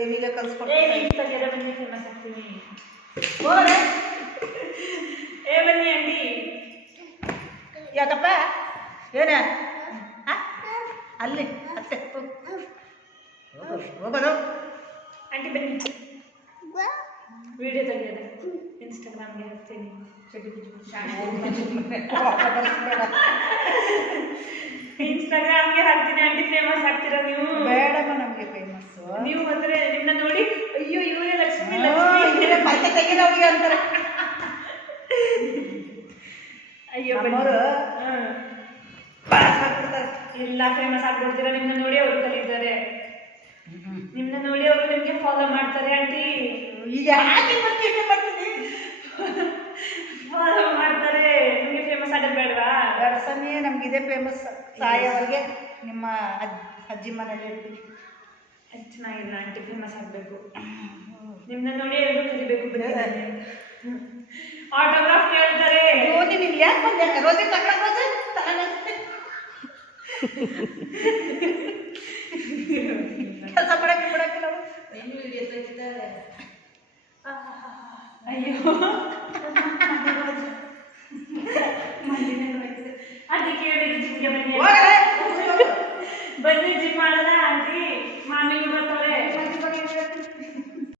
ದೇವಿಗೆ ಕಲ್ಸ್ಕೊಡ್ತೀನಿ. ಬನ್ನಿ ಫೇಮಸ್ ಆಗ್ತೀನಿ. ಹೋಗಲೇ ಬನ್ನಿ ಆಂಟಿ. ಯಾಕಪ್ಪ ಏನ ಅಲ್ಲಿ ಅತ್ತೆ ಹೋಗೋದು. ಆಂಟಿ ಬನ್ನಿ ವಿಡಿಯೋ ತೆಗೆಯೋದು ಇನ್ಸ್ಟಾಗ್ರಾಮ್ಗೆ ಹಾಕ್ತೀನಿ. ಇನ್ಸ್ಟಾಗ್ರಾಮ್ಗೆ ಹಾಕ್ತೀನಿ ಆಂಟಿ. ಫೇಮಸ್ ಆಗ್ತೀರಾ ನೀವು? ಬೇಡಮ್ಮ ನಮಗೆ ಫೇಮಸ್. ನೀವು ಬಂದ್ರೆ ನಿಮ್ಮನ್ನ ನೋಡಿ ಅಯ್ಯೋ ಇವರೇ ಲಕ್ಷ್ಮಿ ಮತ್ತೆ ತೆಗಿದವ್ರಿಗೆ ಅಂತಾರೆ. ಅಯ್ಯೋ ನಮ್ಮವರು ಎಲ್ಲ ಫೇಮಸ್ ಆಗ್ಬಿಡ್ತೀರಾ. ನಿಮ್ಮನ್ನ ನೋಡಿ ಅವರು ಕಲಿತಾರೆ. ನಿಮ್ಮನ್ನ ನೋಡಿ ಅವರು ನಿಮ್ಗೆ ಫಾಲೋ ಮಾಡ್ತಾರೆ ಆಂಟಿ. ಈಗ ಯಾಕೆ ಬರ್ತೀನಿ ಫಾಲೋ ಮಾಡ್ತಾರೆ. ನಿಮಗೆ ಫೇಮಸ್ ಆಗೋದು ಬೇಡವಾ? ದರ್ಶನೇ ನಮ್ಗಿದೆ ಫೇಮಸ್. ಸಾಯೋವರೆಗೆ ನಿಮ್ಮ ಅಜ್ಜಿ ಮನೇಲಿ ಇರ್ತೀವಿ. ಅದು ಚೆನ್ನಾಗಿಲ್ಲ ಆಂಟಿ. ಫೇಮಸ್ ಆಗಬೇಕು. ನಿಮ್ಮನ್ನ ನೋಡಿ ಎಲ್ಲರೂ ಕಲಿಬೇಕು. ಆಟೋಗ್ರಾಫ್ ಕೇಳ್ತಾರೆ. ನೀನು ಯಾಕೆ ಬಂದೆ? ರೋಜಿ ತಗೊಂಡು ಕೆಲಸ ಮಾಡಕ್ಕೆ ಬಿಡಕ್ಕೆ ನಾವು ಅಯ್ಯೋ ಅದಕ್ಕೆ ಹೇಳಿದ್ದು ಜಿಮ್ಗೆ ಬನ್ನಿ. ಬನ್ನಿ ಜಿಮ್ ಮಾಡೋಣ ಆಂಟಿ. ಮಾಮಿಗೂ